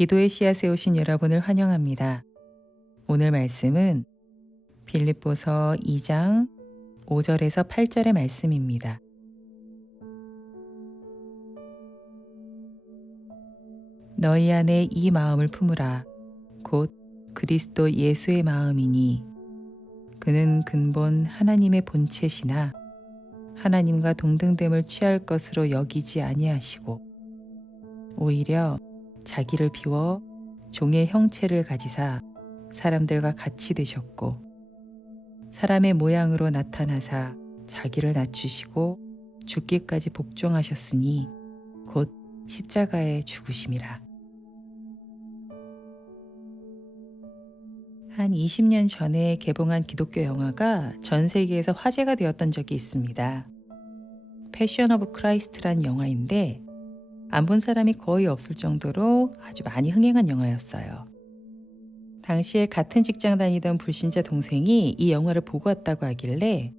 기도의 씨앗에 오신 여러분을 환영합니다. 오늘 말씀은 빌립보서 2장 5절에서 8절의 말씀입니다. 너희 안에 이 마음을 품으라. 곧 그리스도 예수의 마음이니 그는 근본 하나님의 본체시나 하나님과 동등됨을 취할 것으로 여기지 아니하시고 오히려 자기를 비워 종의 형체를 가지사 사람들과 같이 되셨고 사람의 모양으로 나타나사 자기를 낮추시고 죽기까지 복종하셨으니 곧 십자가에 죽으심이라. 한 20년 전에 개봉한 기독교 영화가 전 세계에서 화제가 되었던 적이 있습니다. 패션 오브 크라이스트란 영화인데 안 본 사람이 거의 없을 정도로 아주 많이 흥행한 영화였어요. 당시에 같은 직장 다니던 불신자 동생이 이 영화를 보고 왔다고 하길래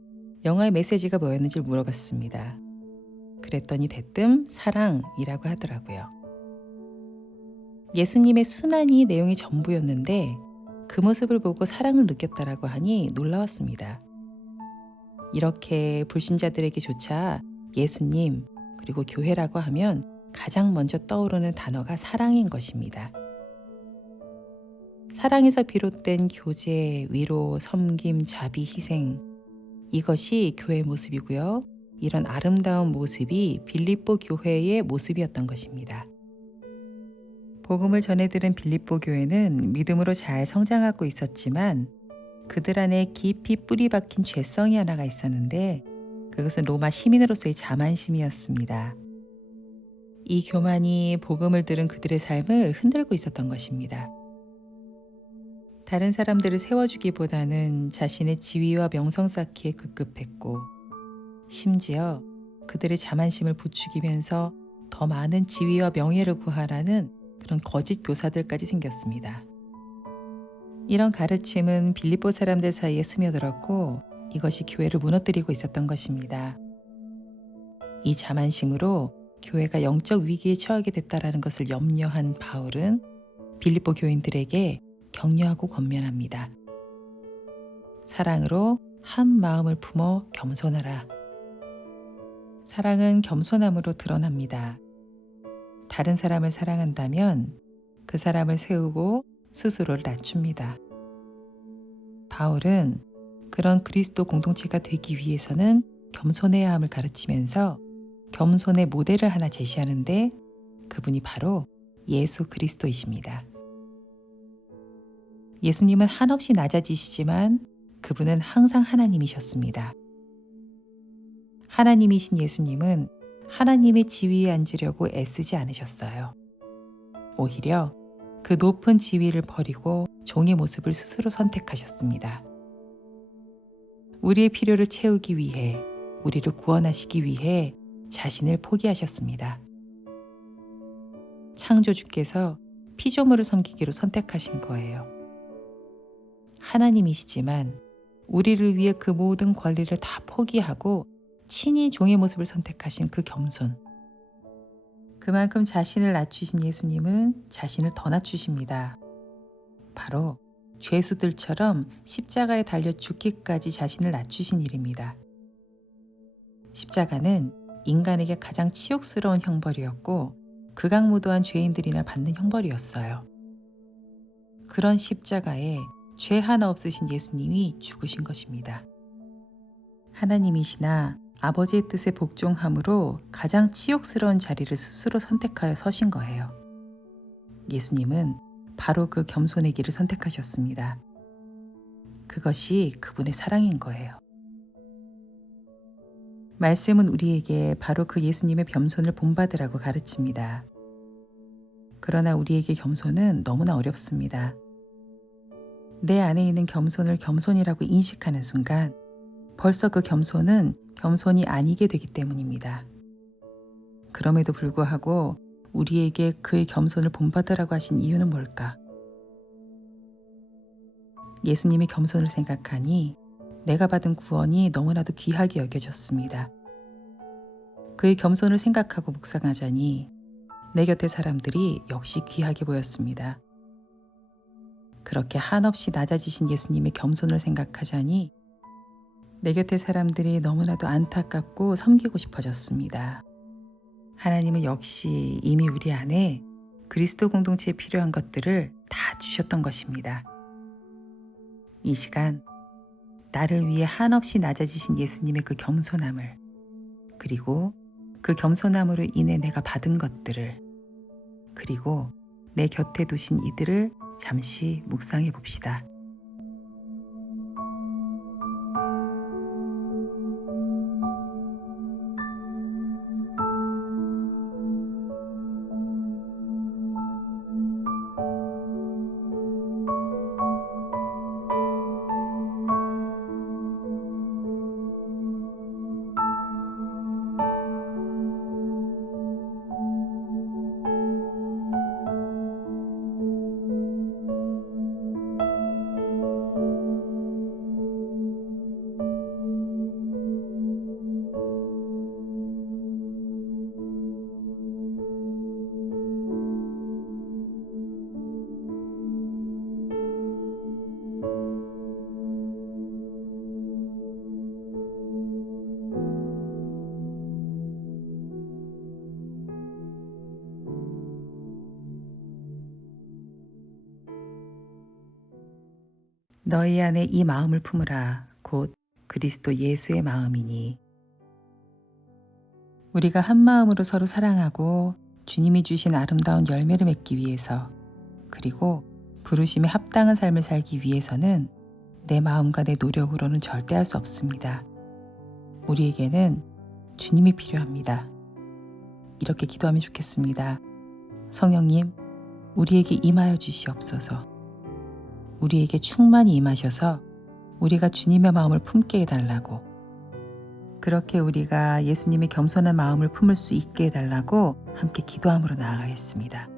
영화의 메시지가 뭐였는지 물어봤습니다. 그랬더니 대뜸 사랑이라고 하더라고요. 예수님의 순환이 내용이 전부였는데 그 모습을 보고 사랑을 느꼈다라고 하니 놀라웠습니다. 이렇게 불신자들에게조차 예수님 그리고 교회라고 하면 가장 먼저 떠오르는 단어가 사랑인 것입니다. 사랑에서 비롯된 교제, 위로, 섬김, 자비, 희생, 이것이 교회의 모습이고요. 이런 아름다운 모습이 빌립보 교회의 모습이었던 것입니다. 복음을 전해들은 빌립보 교회는 믿음으로 잘 성장하고 있었지만 그들 안에 깊이 뿌리 박힌 죄성이 하나가 있었는데 그것은 로마 시민으로서의 자만심이었습니다. 이 교만이 복음을 들은 그들의 삶을 흔들고 있었던 것입니다. 다른 사람들을 세워주기보다는 자신의 지위와 명성 쌓기에 급급했고 심지어 그들의 자만심을 부추기면서 더 많은 지위와 명예를 구하라는 그런 거짓 교사들까지 생겼습니다. 이런 가르침은 빌립보 사람들 사이에 스며들었고 이것이 교회를 무너뜨리고 있었던 것입니다. 이 자만심으로 교회가 영적 위기에 처하게 됐다라는 것을 염려한 바울은 빌립보 교인들에게 격려하고 권면합니다. 사랑으로 한 마음을 품어 겸손하라. 사랑은 겸손함으로 드러납니다. 다른 사람을 사랑한다면 그 사람을 세우고 스스로를 낮춥니다. 바울은 그런 그리스도 공동체가 되기 위해서는 겸손해야 함을 가르치면서 겸손의 모델을 하나 제시하는데 그분이 바로 예수 그리스도이십니다. 예수님은 한없이 낮아지시지만 그분은 항상 하나님이셨습니다. 하나님이신 예수님은 하나님의 지위에 앉으려고 애쓰지 않으셨어요. 오히려 그 높은 지위를 버리고 종의 모습을 스스로 선택하셨습니다. 우리의 필요를 채우기 위해, 우리를 구원하시기 위해 자신을 포기하셨습니다. 창조주께서 피조물을 섬기기로 선택하신 거예요. 하나님이시지만 우리를 위해 그 모든 권리를 다 포기하고 친히 종의 모습을 선택하신 그 겸손. 그만큼 자신을 낮추신 예수님은 자신을 더 낮추십니다. 바로 죄수들처럼 십자가에 달려 죽기까지 자신을 낮추신 일입니다. 십자가는 인간에게 가장 치욕스러운 형벌이었고 극악무도한 죄인들이나 받는 형벌이었어요. 그런 십자가에 죄 하나 없으신 예수님이 죽으신 것입니다. 하나님이시나 아버지의 뜻에 복종함으로 가장 치욕스러운 자리를 스스로 선택하여 서신 거예요. 예수님은 바로 그 겸손의 길을 선택하셨습니다. 그것이 그분의 사랑인 거예요. 말씀은 우리에게 바로 그 예수님의 겸손을 본받으라고 가르칩니다. 그러나 우리에게 겸손은 너무나 어렵습니다. 내 안에 있는 겸손을 겸손이라고 인식하는 순간 벌써 그 겸손은 겸손이 아니게 되기 때문입니다. 그럼에도 불구하고 우리에게 그의 겸손을 본받으라고 하신 이유는 뭘까? 예수님의 겸손을 생각하니 내가 받은 구원이 너무나도 귀하게 여겨졌습니다. 그의 겸손을 생각하고 묵상하자니 내 곁의 사람들이 역시 귀하게 보였습니다. 그렇게 한없이 낮아지신 예수님의 겸손을 생각하자니 내 곁의 사람들이 너무나도 안타깝고 섬기고 싶어졌습니다. 하나님은 역시 이미 우리 안에 그리스도 공동체에 필요한 것들을 다 주셨던 것입니다. 이 시간 나를 위해 한없이 낮아지신 예수님의 그 겸손함을, 그리고 그 겸손함으로 인해 내가 받은 것들을, 그리고 내 곁에 두신 이들을 잠시 묵상해 봅시다. 너희 안에 이 마음을 품으라. 곧 그리스도 예수의 마음이니. 우리가 한 마음으로 서로 사랑하고 주님이 주신 아름다운 열매를 맺기 위해서, 그리고 부르심에 합당한 삶을 살기 위해서는 내 마음과 내 노력으로는 절대 할 수 없습니다. 우리에게는 주님이 필요합니다. 이렇게 기도하면 좋겠습니다. 성령님, 우리에게 임하여 주시옵소서. 우리에게 충만히 임하셔서 우리가 주님의 마음을 품게 해달라고, 그렇게 우리가 예수님의 겸손한 마음을 품을 수 있게 해달라고 함께 기도함으로 나아가겠습니다.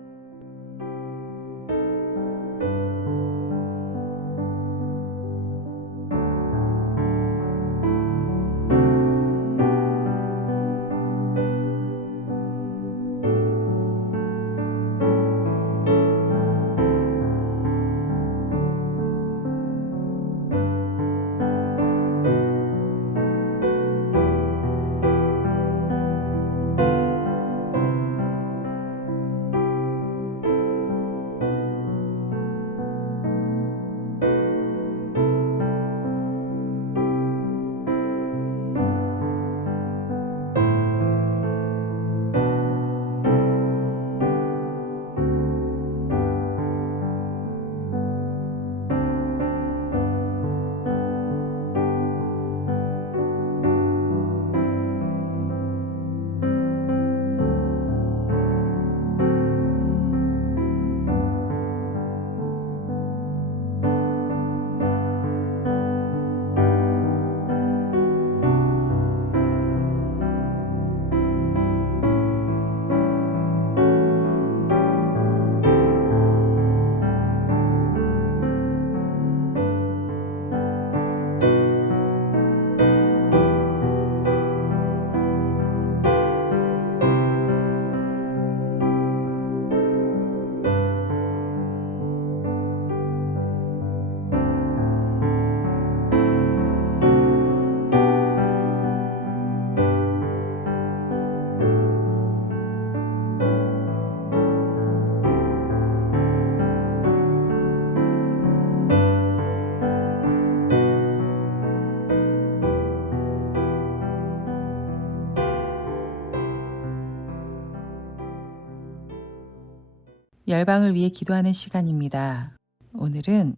열방을 위해 기도하는 시간입니다. 오늘은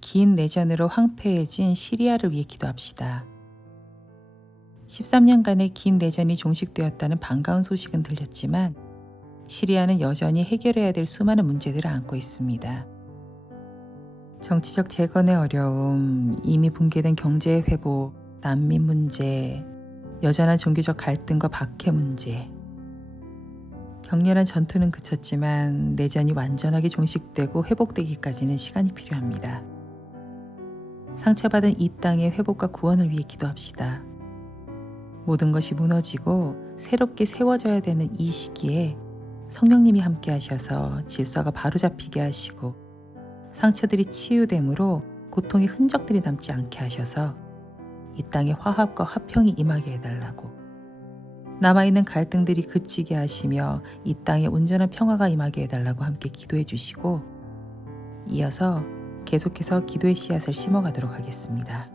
긴 내전으로 황폐해진 시리아를 위해 기도합시다. 13년간의 긴 내전이 종식되었다는 반가운 소식은 들렸지만 시리아는 여전히 해결해야 될 수많은 문제들을 안고 있습니다. 정치적 재건의 어려움, 이미 붕괴된 경제의 회복, 난민 문제, 여전한 종교적 갈등과 박해 문제. 격렬한 전투는 그쳤지만 내전이 완전하게 종식되고 회복되기까지는 시간이 필요합니다. 상처받은 이 땅의 회복과 구원을 위해 기도합시다. 모든 것이 무너지고 새롭게 세워져야 되는 이 시기에 성령님이 함께 하셔서 질서가 바로 잡히게 하시고 상처들이 치유됨으로 고통의 흔적들이 남지 않게 하셔서 이 땅에 화합과 화평이 임하게 해달라고, 남아있는 갈등들이 그치게 하시며 이 땅에 온전한 평화가 임하게 해달라고 함께 기도해 주시고, 이어서 계속해서 기도의 씨앗을 심어가도록 하겠습니다.